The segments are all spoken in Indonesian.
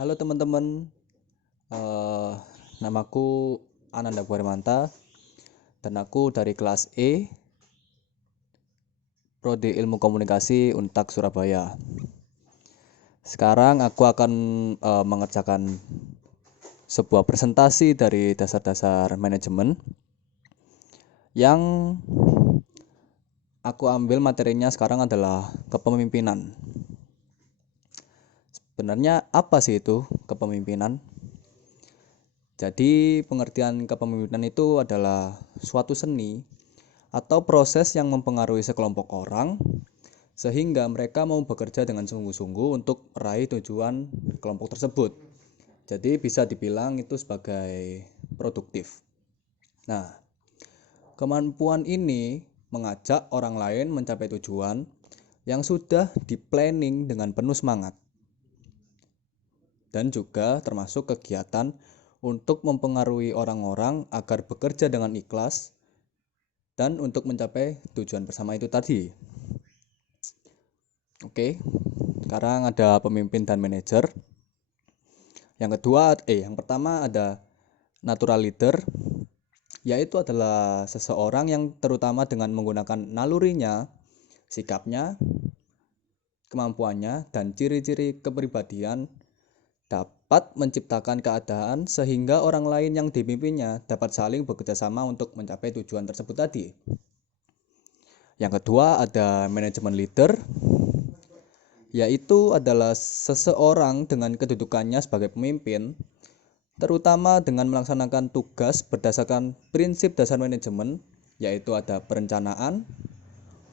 Halo teman-teman, eh, namaku Ananda Buarmanta dan aku dari kelas E, Prodi Ilmu Komunikasi Untak Surabaya. Sekarang aku akan mengerjakan sebuah presentasi dari dasar-dasar manajemen yang aku ambil materinya sekarang adalah kepemimpinan. Sebenarnya apa sih itu kepemimpinan? Jadi pengertian kepemimpinan itu adalah suatu seni atau proses yang mempengaruhi sekelompok orang sehingga mereka mau bekerja dengan sungguh-sungguh untuk meraih tujuan kelompok tersebut. Jadi bisa dibilang itu sebagai produktif. Nah, kemampuan ini mengajak orang lain mencapai tujuan yang sudah di-planning dengan penuh semangat dan juga termasuk kegiatan untuk mempengaruhi orang-orang agar bekerja dengan ikhlas dan untuk mencapai tujuan bersama itu tadi. Oke, sekarang ada pemimpin dan manajer. Yang pertama ada natural leader, yaitu adalah seseorang yang terutama dengan menggunakan nalurinya, sikapnya, kemampuannya, dan ciri-ciri kepribadian dapat menciptakan keadaan sehingga orang lain yang dipimpinnya dapat saling bekerja sama untuk mencapai tujuan tersebut tadi. Yang kedua ada manajemen leader, yaitu adalah seseorang dengan kedudukannya sebagai pemimpin, terutama dengan melaksanakan tugas berdasarkan prinsip dasar manajemen, yaitu ada perencanaan,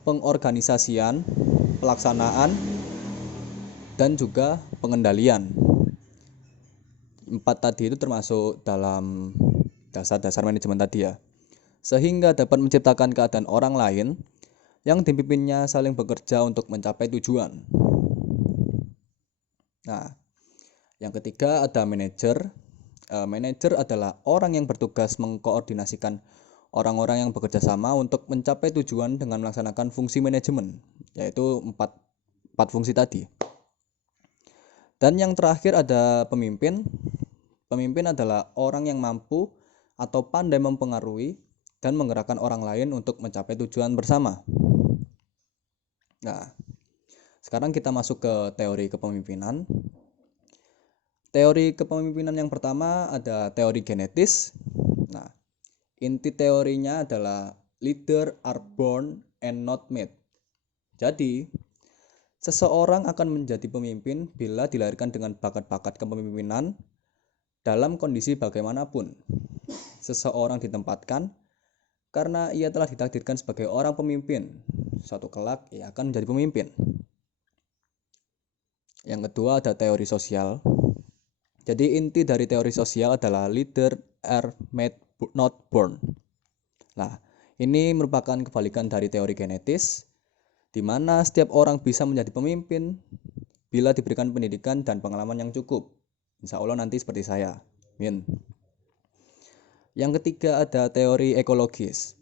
pengorganisasian, pelaksanaan, dan juga pengendalian. Empat tadi itu termasuk dalam dasar-dasar manajemen tadi ya, sehingga dapat menciptakan keadaan orang lain yang dipimpinnya saling bekerja untuk mencapai tujuan. Nah, yang ketiga ada manajer. Manajer adalah orang yang bertugas mengkoordinasikan orang-orang yang bekerja sama untuk mencapai tujuan dengan melaksanakan fungsi manajemen, yaitu empat fungsi tadi. Dan yang terakhir ada pemimpin. Pemimpin adalah orang yang mampu atau pandai mempengaruhi dan menggerakkan orang lain untuk mencapai tujuan bersama. Nah, sekarang kita masuk ke teori kepemimpinan. Teori kepemimpinan yang pertama ada teori genetis. Nah, inti teorinya adalah leader are born and not made. Jadi, seseorang akan menjadi pemimpin bila dilahirkan dengan bakat-bakat kepemimpinan dalam kondisi bagaimanapun. Seseorang ditempatkan karena ia telah ditakdirkan sebagai orang pemimpin. Suatu kelak ia akan menjadi pemimpin. Yang kedua ada teori sosial. Jadi inti dari teori sosial adalah leader are made not born. Nah, ini merupakan kebalikan dari teori genetis, di mana setiap orang bisa menjadi pemimpin bila diberikan pendidikan dan pengalaman yang cukup. Insya Allah nanti seperti saya. Amin. Yang ketiga ada teori ekologis.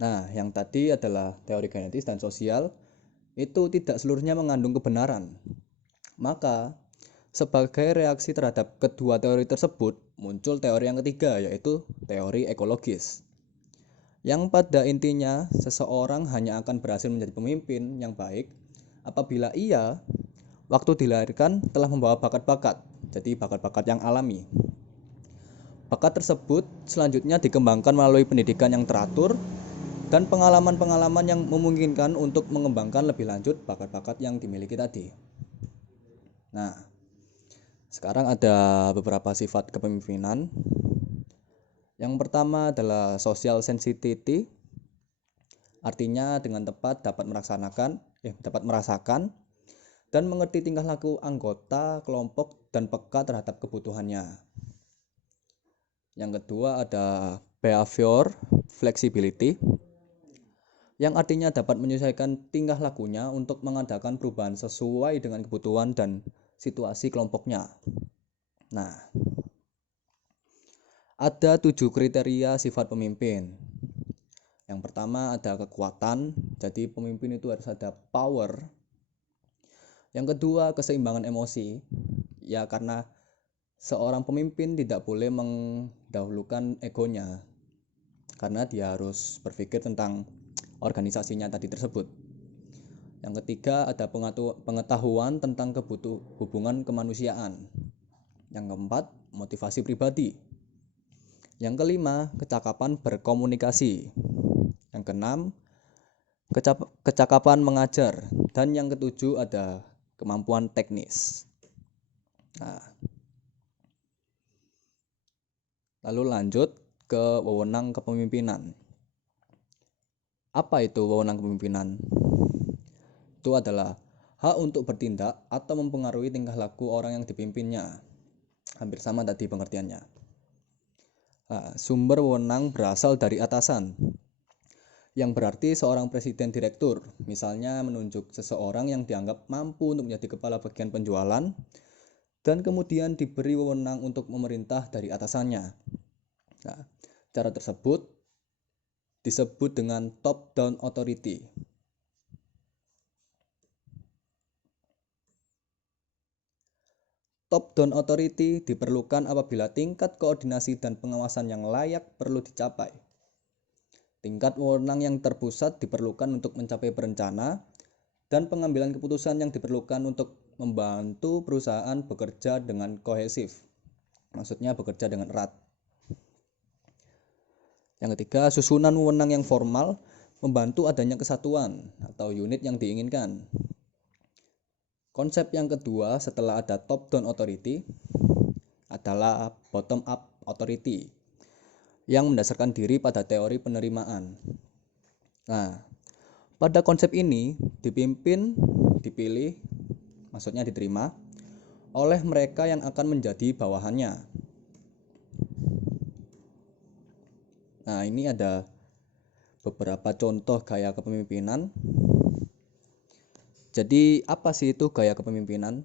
Nah, yang tadi adalah teori genetis dan sosial, itu tidak seluruhnya mengandung kebenaran. Maka, sebagai reaksi terhadap kedua teori tersebut, muncul teori yang ketiga, yaitu teori ekologis. Yang pada intinya, seseorang hanya akan berhasil menjadi pemimpin yang baik apabila ia, waktu dilahirkan, telah membawa bakat-bakat, jadi bakat-bakat yang alami. Bakat tersebut selanjutnya dikembangkan melalui pendidikan yang teratur dan pengalaman-pengalaman yang memungkinkan untuk mengembangkan lebih lanjut bakat-bakat yang dimiliki tadi. Nah, sekarang ada beberapa sifat kepemimpinan. Yang pertama adalah social sensitivity. Artinya dengan tepat dapat merasakan dan mengerti tingkah laku anggota kelompok dan peka terhadap kebutuhannya. Yang kedua ada behavior flexibility, yang artinya dapat menyesuaikan tingkah lakunya untuk mengadakan perubahan sesuai dengan kebutuhan dan situasi kelompoknya. Nah, ada 7 kriteria sifat pemimpin. Yang pertama ada kekuatan, jadi pemimpin itu harus ada power. Yang kedua keseimbangan emosi, ya karena seorang pemimpin tidak boleh mendahulukan egonya, karena dia harus berpikir tentang organisasinya tadi tersebut. Yang ketiga ada pengetahuan tentang hubungan kemanusiaan. Yang keempat, motivasi pribadi. Yang kelima, kecakapan berkomunikasi. Yang keenam, kecakapan mengajar. Dan yang ketujuh ada kemampuan teknis. Nah, lalu lanjut ke wewenang kepemimpinan. Apa itu wewenang kepemimpinan? Itu adalah hak untuk bertindak atau mempengaruhi tingkah laku orang yang dipimpinnya. Hampir sama tadi pengertiannya. Nah, sumber wewenang berasal dari atasan, yang berarti seorang presiden direktur, misalnya menunjuk seseorang yang dianggap mampu untuk menjadi kepala bagian penjualan, dan kemudian diberi wewenang untuk memerintah dari atasannya. Nah, cara tersebut disebut dengan top-down authority. Top-down authority diperlukan apabila tingkat koordinasi dan pengawasan yang layak perlu dicapai. Tingkat wewenang yang terpusat diperlukan untuk mencapai perencana dan pengambilan keputusan yang diperlukan untuk membantu perusahaan bekerja dengan kohesif. Maksudnya bekerja dengan erat. Yang ketiga, susunan wewenang yang formal membantu adanya kesatuan atau unit yang diinginkan. Konsep yang kedua setelah ada top-down authority adalah bottom-up authority yang mendasarkan diri pada teori penerimaan. Nah, pada konsep ini dipilih, maksudnya diterima oleh mereka yang akan menjadi bawahannya. Nah, ini ada beberapa contoh gaya kepemimpinan. Jadi, apa sih itu gaya kepemimpinan?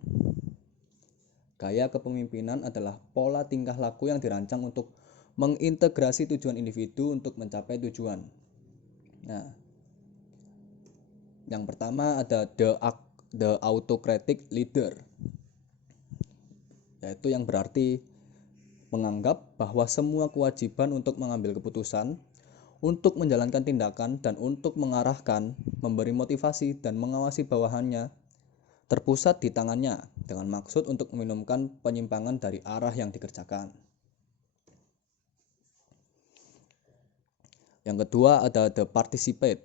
Gaya kepemimpinan adalah pola tingkah laku yang dirancang untuk mengintegrasi tujuan individu untuk mencapai tujuan. Nah, yang pertama ada the autocratic leader, yaitu yang berarti menganggap bahwa semua kewajiban untuk mengambil keputusan, untuk menjalankan tindakan, dan untuk mengarahkan, memberi motivasi, dan mengawasi bawahannya terpusat di tangannya dengan maksud untuk meminimumkan penyimpangan dari arah yang dikerjakan. Yang kedua ada the participate.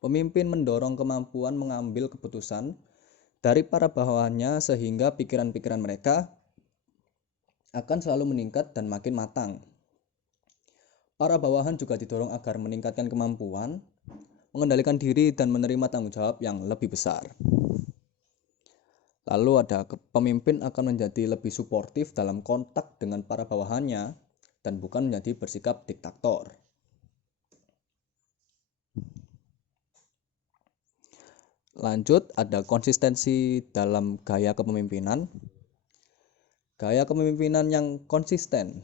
Pemimpin mendorong kemampuan mengambil keputusan dari para bawahannya sehingga pikiran-pikiran mereka akan selalu meningkat dan makin matang. Para bawahan juga didorong agar meningkatkan kemampuan, mengendalikan diri dan menerima tanggung jawab yang lebih besar. Lalu ada pemimpin akan menjadi lebih suportif dalam kontak dengan para bawahannya dan bukan menjadi bersikap diktator. Lanjut, ada konsistensi dalam gaya kepemimpinan. Gaya kepemimpinan yang konsisten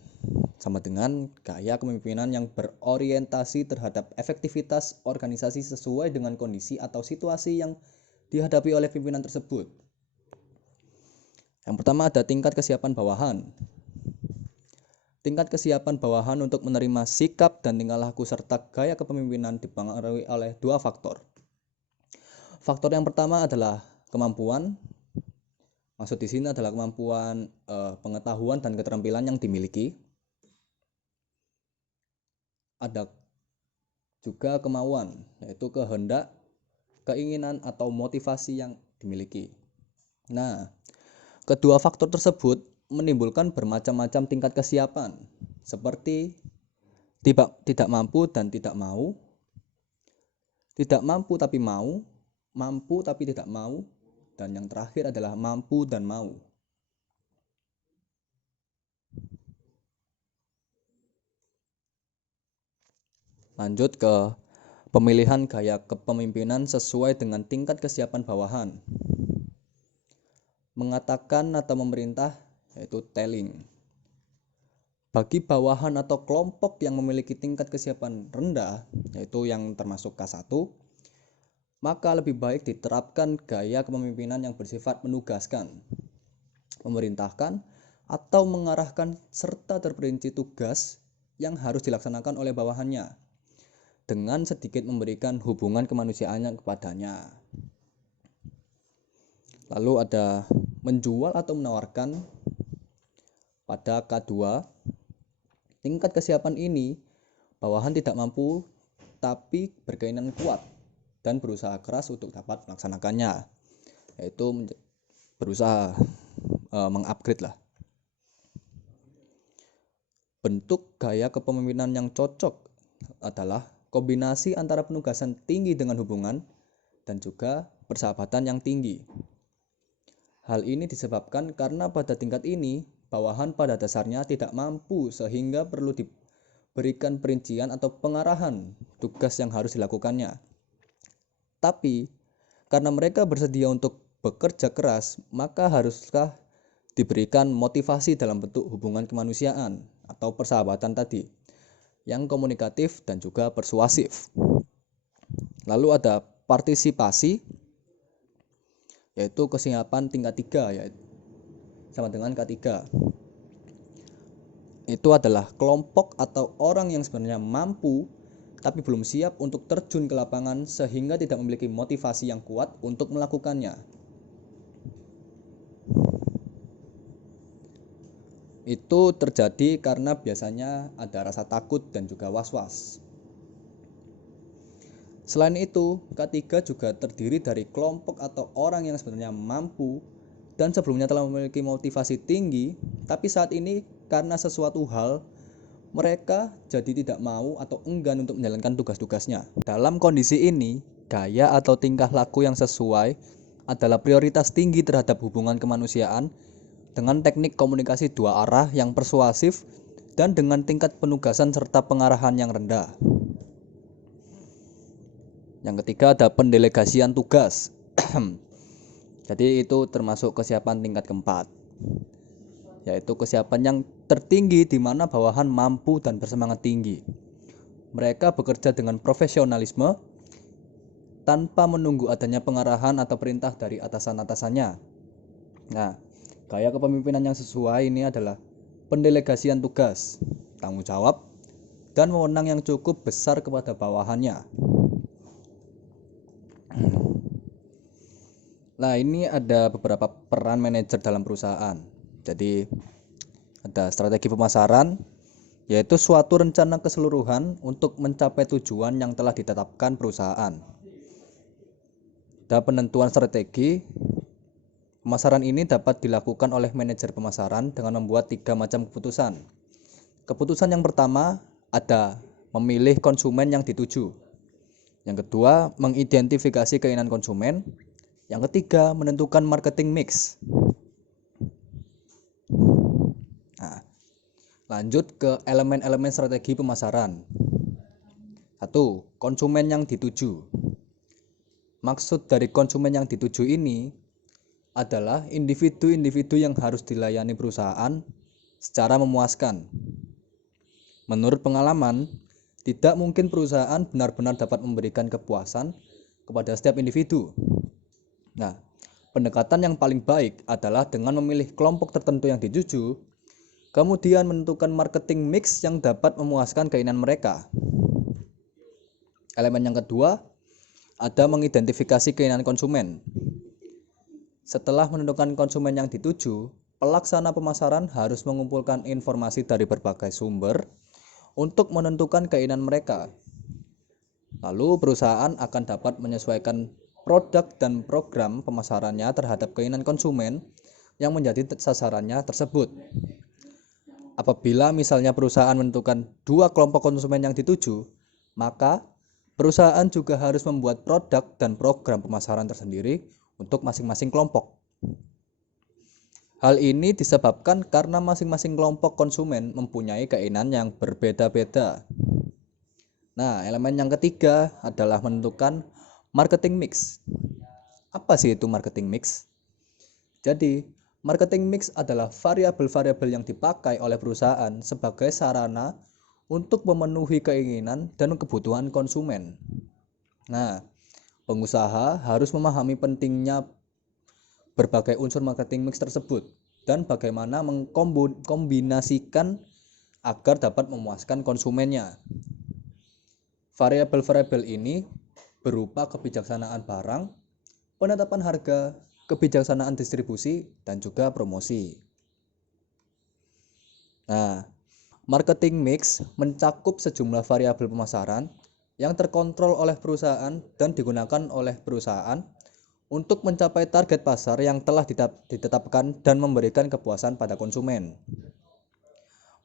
sama dengan gaya kepemimpinan yang berorientasi terhadap efektivitas organisasi sesuai dengan kondisi atau situasi yang dihadapi oleh pimpinan tersebut. Yang pertama ada tingkat kesiapan bawahan. Tingkat kesiapan bawahan untuk menerima sikap dan tingkah laku serta gaya kepemimpinan dipengaruhi oleh dua faktor. Faktor yang pertama adalah kemampuan. Maksud di sini adalah kemampuan pengetahuan dan keterampilan yang dimiliki. Ada juga kemauan, yaitu kehendak, keinginan atau motivasi yang dimiliki. Nah, kedua faktor tersebut menimbulkan bermacam-macam tingkat kesiapan, seperti tidak mampu dan tidak mau, tidak mampu tapi mau, mampu tapi tidak mau, dan yang terakhir adalah mampu dan mau. Lanjut ke pemilihan gaya kepemimpinan sesuai dengan tingkat kesiapan bawahan. Mengatakan atau memerintah, yaitu telling. Bagi bawahan atau kelompok yang memiliki tingkat kesiapan rendah, yaitu yang termasuk K1, maka lebih baik diterapkan gaya kepemimpinan yang bersifat menugaskan. memerintahkan, atau mengarahkan serta terperinci tugas yang harus dilaksanakan oleh bawahannya, dengan sedikit memberikan hubungan kemanusiaannya kepadanya. Lalu ada menjual atau menawarkan. Pada K2, tingkat kesiapan ini, bawahan tidak mampu tapi berkeinginan kuat dan berusaha keras untuk dapat melaksanakannya, yaitu berusaha mengupgrade lah. Bentuk gaya kepemimpinan yang cocok adalah kombinasi antara penugasan tinggi dengan hubungan dan juga persahabatan yang tinggi. Hal ini disebabkan karena pada tingkat ini, bawahan pada dasarnya tidak mampu sehingga perlu diberikan perincian atau pengarahan tugas yang harus dilakukannya. Tapi, karena mereka bersedia untuk bekerja keras, maka haruslah diberikan motivasi dalam bentuk hubungan kemanusiaan atau persahabatan tadi, yang komunikatif dan juga persuasif. Lalu ada partisipasi, yaitu kesiapan tingkat 3, yaitu sama dengan K3. Itu adalah kelompok atau orang yang sebenarnya mampu tapi belum siap untuk terjun ke lapangan sehingga tidak memiliki motivasi yang kuat untuk melakukannya. Itu terjadi karena biasanya ada rasa takut dan juga was-was. Selain itu, K3 juga terdiri dari kelompok atau orang yang sebenarnya mampu dan sebelumnya telah memiliki motivasi tinggi, tapi saat ini karena sesuatu hal, mereka jadi tidak mau atau enggan untuk menjalankan tugas-tugasnya. Dalam kondisi ini, gaya atau tingkah laku yang sesuai adalah prioritas tinggi terhadap hubungan kemanusiaan dengan teknik komunikasi dua arah yang persuasif dan dengan tingkat penugasan serta pengarahan yang rendah. Yang ketiga ada pendelegasian tugas. Jadi itu termasuk kesiapan tingkat keempat, yaitu kesiapan yang tertinggi di mana bawahan mampu dan bersemangat tinggi. Mereka bekerja dengan profesionalisme tanpa menunggu adanya pengarahan atau perintah dari atasan-atasannya. Nah, gaya kepemimpinan yang sesuai ini adalah pendelegasian tugas, tanggung jawab, dan wewenang yang cukup besar kepada bawahannya. Nah, ini ada beberapa peran manajer dalam perusahaan. Jadi, ada strategi pemasaran, yaitu suatu rencana keseluruhan untuk mencapai tujuan yang telah ditetapkan perusahaan. Ada penentuan strategi. Pemasaran ini dapat dilakukan oleh manajer pemasaran dengan membuat 3 macam keputusan. Keputusan yang pertama ada memilih konsumen yang dituju. Yang kedua, mengidentifikasi keinginan konsumen. Yang ketiga, menentukan marketing mix. Nah, lanjut ke elemen-elemen strategi pemasaran. 1. Konsumen yang dituju. Maksud dari konsumen yang dituju ini adalah individu-individu yang harus dilayani perusahaan secara memuaskan. Menurut pengalaman, tidak mungkin perusahaan benar-benar dapat memberikan kepuasan kepada setiap individu. Nah, pendekatan yang paling baik adalah dengan memilih kelompok tertentu yang dituju, kemudian menentukan marketing mix yang dapat memuaskan keinginan mereka. Elemen yang kedua, ada mengidentifikasi keinginan konsumen. Setelah menentukan konsumen yang dituju, pelaksana pemasaran harus mengumpulkan informasi dari berbagai sumber untuk menentukan keinginan mereka. Lalu perusahaan akan dapat menyesuaikan produk dan program pemasarannya terhadap keinginan konsumen yang menjadi sasarannya tersebut. Apabila misalnya perusahaan menentukan 2 kelompok konsumen yang dituju, maka perusahaan juga harus membuat produk dan program pemasaran tersendiri untuk masing-masing kelompok. Hal ini disebabkan karena masing-masing kelompok konsumen mempunyai keinginan yang berbeda-beda. Nah, elemen yang ketiga adalah menentukan marketing mix. Apa sih itu marketing mix? Jadi, marketing mix adalah variabel-variabel yang dipakai oleh perusahaan sebagai sarana untuk memenuhi keinginan dan kebutuhan konsumen. Nah, pengusaha harus memahami pentingnya berbagai unsur marketing mix tersebut dan bagaimana mengkombinasikan agar dapat memuaskan konsumennya. Variabel-variabel ini berupa kebijaksanaan barang, penetapan harga, kebijaksanaan distribusi, dan juga promosi. Nah, marketing mix mencakup sejumlah variabel pemasaran yang terkontrol oleh perusahaan dan digunakan oleh perusahaan untuk mencapai target pasar yang telah ditetapkan dan memberikan kepuasan pada konsumen.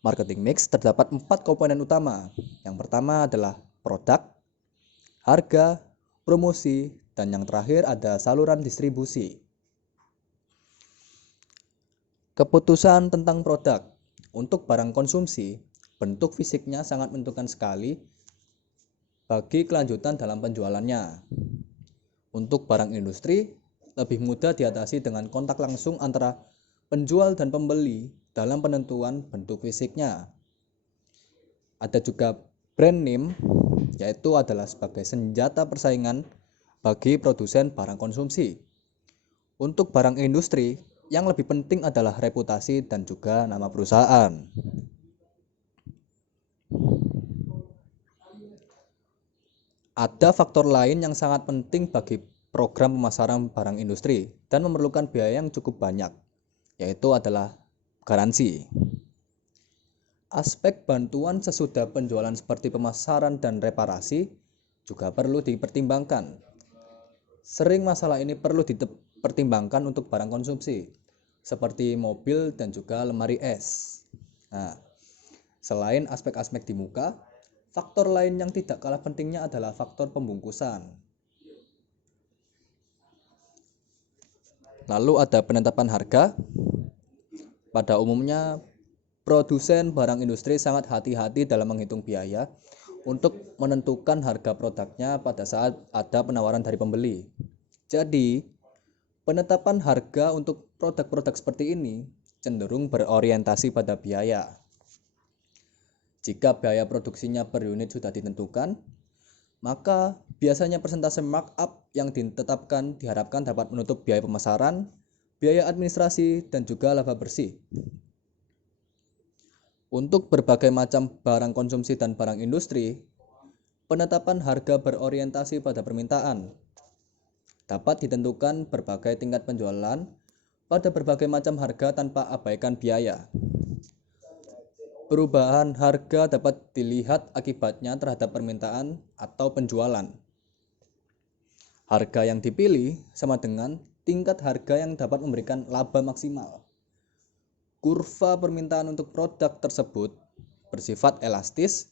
Marketing mix terdapat 4 komponen utama. Yang pertama adalah produk, harga, promosi, dan yang terakhir ada saluran distribusi. Keputusan tentang produk. Untuk barang konsumsi, bentuk fisiknya sangat menentukan sekali bagi kelanjutan dalam penjualannya. Untuk barang industri, lebih mudah diatasi dengan kontak langsung antara penjual dan pembeli dalam penentuan bentuk fisiknya. Ada juga brand name, yaitu adalah sebagai senjata persaingan bagi produsen barang konsumsi. Untuk barang industri, yang lebih penting adalah reputasi dan juga nama perusahaan. Ada faktor lain yang sangat penting bagi program pemasaran barang industri dan memerlukan biaya yang cukup banyak, yaitu adalah garansi. Aspek bantuan sesudah penjualan seperti pemasaran dan reparasi juga perlu dipertimbangkan. Sering masalah ini perlu dipertimbangkan untuk barang konsumsi, seperti mobil dan juga lemari es. Nah, selain aspek-aspek di muka, faktor lain yang tidak kalah pentingnya adalah faktor pembungkusan. Lalu ada penetapan harga. Pada umumnya, produsen barang industri sangat hati-hati dalam menghitung biaya untuk menentukan harga produknya pada saat ada penawaran dari pembeli. Jadi, penetapan harga untuk produk-produk seperti ini cenderung berorientasi pada biaya. Jika biaya produksinya per unit sudah ditentukan, maka biasanya persentase markup yang ditetapkan diharapkan dapat menutup biaya pemasaran, biaya administrasi, dan juga laba bersih. Untuk berbagai macam barang konsumsi dan barang industri, penetapan harga berorientasi pada permintaan. Dapat ditentukan berbagai tingkat penjualan pada berbagai macam harga tanpa abaikan biaya. Perubahan harga dapat dilihat akibatnya terhadap permintaan atau penjualan. Harga yang dipilih sama dengan tingkat harga yang dapat memberikan laba maksimal. Kurva permintaan untuk produk tersebut bersifat elastis,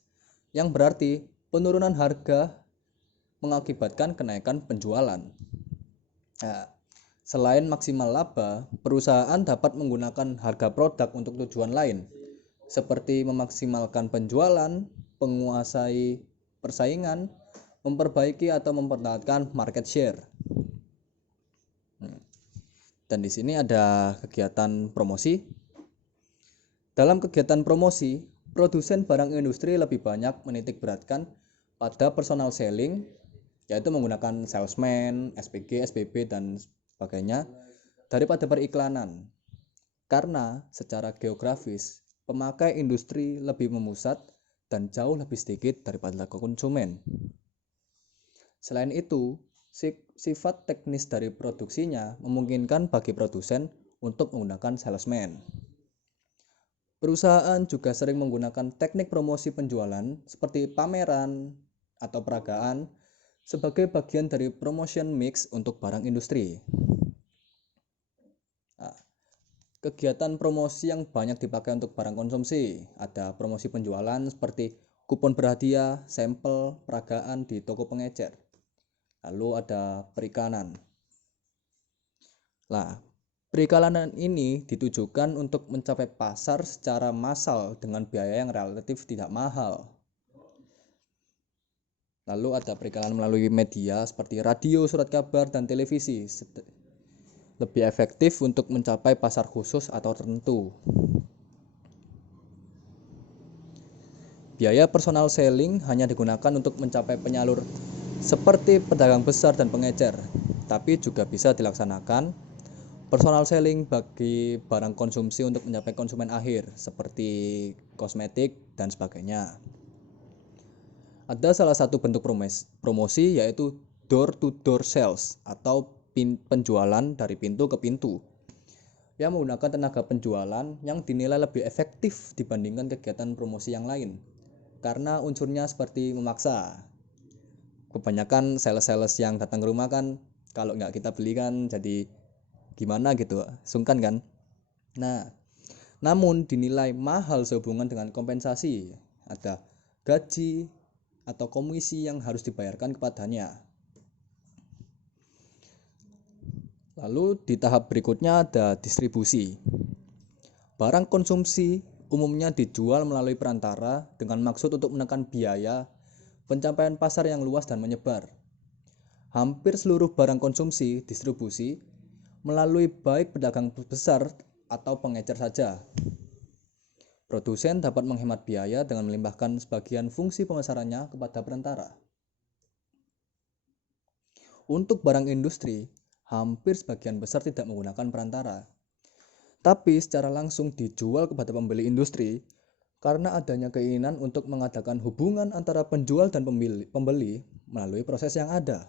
yang berarti penurunan harga mengakibatkan kenaikan penjualan. Nah, selain maksimal laba, perusahaan dapat menggunakan harga produk untuk tujuan lain, seperti memaksimalkan penjualan, menguasai persaingan, memperbaiki atau mempertahankan market share. Dan di sini ada kegiatan promosi. Dalam kegiatan promosi, produsen barang industri lebih banyak menitik beratkan pada personal selling, yaitu menggunakan salesman, SPG, SPB, dan sebagainya, daripada periklanan. Karena secara geografis, pemakai industri lebih memusat dan jauh lebih sedikit daripada konsumen. Selain itu, sifat teknis dari produksinya memungkinkan bagi produsen untuk menggunakan salesman. Perusahaan juga sering menggunakan teknik promosi penjualan seperti pameran atau peragaan sebagai bagian dari promotion mix untuk barang industri. Nah, kegiatan promosi yang banyak dipakai untuk barang konsumsi ada promosi penjualan seperti kupon berhadiah, sampel, peragaan di toko pengecer. Lalu ada periklanan. Nah, periklanan ini ditujukan untuk mencapai pasar secara massal dengan biaya yang relatif tidak mahal. Lalu ada periklanan melalui media seperti radio, surat kabar, dan televisi. Lebih efektif untuk mencapai pasar khusus atau tertentu. Biaya personal selling hanya digunakan untuk mencapai penyalur seperti pedagang besar dan pengecer, tapi juga bisa dilaksanakan Personal selling bagi barang konsumsi untuk mencapai konsumen akhir seperti kosmetik dan sebagainya. Ada salah satu bentuk promosi yaitu door to door sales atau penjualan dari pintu ke pintu yang menggunakan tenaga penjualan yang dinilai lebih efektif dibandingkan kegiatan promosi yang lain karena unsurnya seperti memaksa. Kebanyakan sales-sales yang datang ke rumah kan kalau nggak kita beli kan jadi gimana gitu, sungkan kan. Nah, namun dinilai mahal sehubungan dengan kompensasi, ada gaji atau komisi yang harus dibayarkan kepadanya. Lalu di tahap berikutnya ada distribusi. Barang konsumsi umumnya dijual melalui perantara dengan maksud untuk menekan biaya pencapaian pasar yang luas dan menyebar. Hampir seluruh barang konsumsi distribusi melalui baik pedagang besar atau pengecer saja. Produsen dapat menghemat biaya dengan melimpahkan sebagian fungsi pemasarannya kepada perantara. Untuk barang industri, hampir sebagian besar tidak menggunakan perantara, tapi secara langsung dijual kepada pembeli industri karena adanya keinginan untuk mengadakan hubungan antara penjual dan pembeli melalui proses yang ada.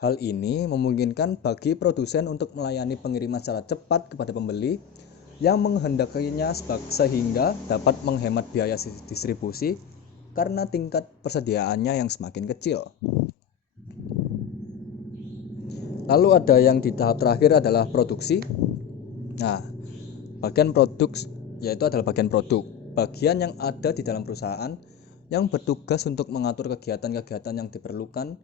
Hal ini memungkinkan bagi produsen untuk melayani pengiriman secara cepat kepada pembeli yang menghendakinya sehingga dapat menghemat biaya distribusi karena tingkat persediaannya yang semakin kecil. Lalu ada yang di tahap terakhir adalah produksi. Nah, bagian produk yaitu adalah bagian produk, bagian yang ada di dalam perusahaan yang bertugas untuk mengatur kegiatan-kegiatan yang diperlukan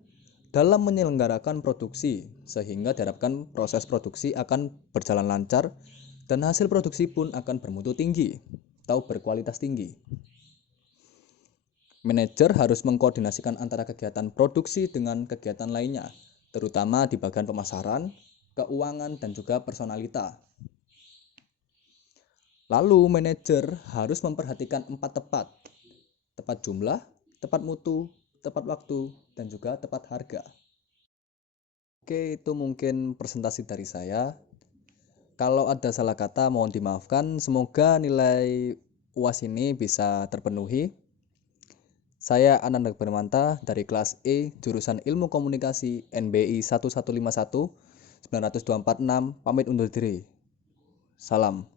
dalam menyelenggarakan produksi sehingga diharapkan proses produksi akan berjalan lancar dan hasil produksi pun akan bermutu tinggi atau berkualitas tinggi. Manajer harus mengkoordinasikan antara kegiatan produksi dengan kegiatan lainnya, terutama di bagian pemasaran, keuangan, dan juga personalita. Lalu manajer harus memperhatikan 4 tepat jumlah, tepat mutu, tepat waktu, dan juga tepat harga. Oke, itu mungkin presentasi dari saya. Kalau ada salah kata mohon dimaafkan, semoga nilai UAS ini bisa terpenuhi. Saya Ananda Bermanta dari kelas E jurusan Ilmu Komunikasi NBI 1151 90246 pamit undur diri. Salam.